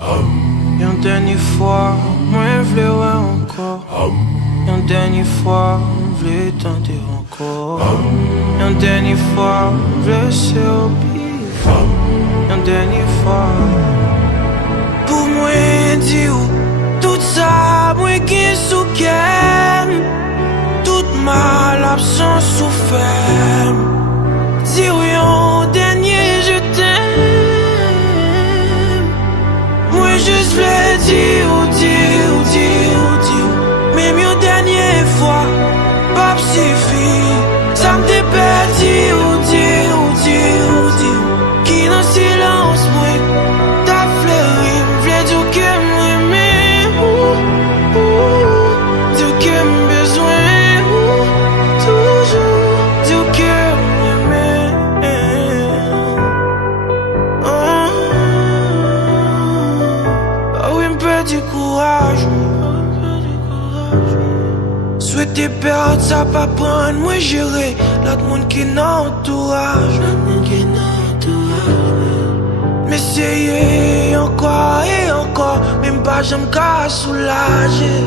Yon dernier fois, moi vle ouais encore. Yon dernier fois, vle tenter encore. Yon dernier fois, vle se oblige. Yon dernier fois. Pour moi dire tout ça, moi qui souken. Toute mal absence souffert. Dire yon dernier je t'aime. Moi juste vle dire. Même yon dernière fois, pas suffit. Ça me dépêche dire. Qui dans silence, moi, t'as fleuri. V'lait dire que m'aimer. Dire que besoin. Toujours dire que m'aimer. Ah oui, m'peux du courage. Souhaiter perdre ça pas prendre, moi gérer l'autre monde qui n'entourage. Mais essayer encore et encore, même pas j'aime qu'à soulager.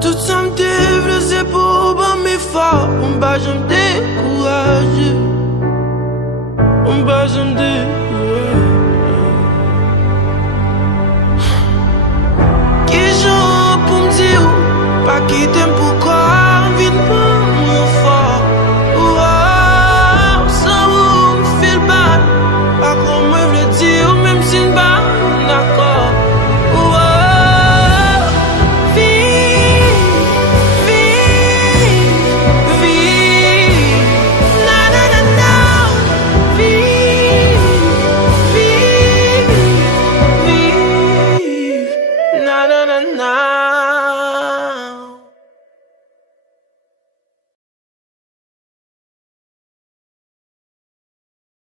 Tout ça me développe, c'est pour bon mes forts, on va j'aime décourager. On va j'aime décourager.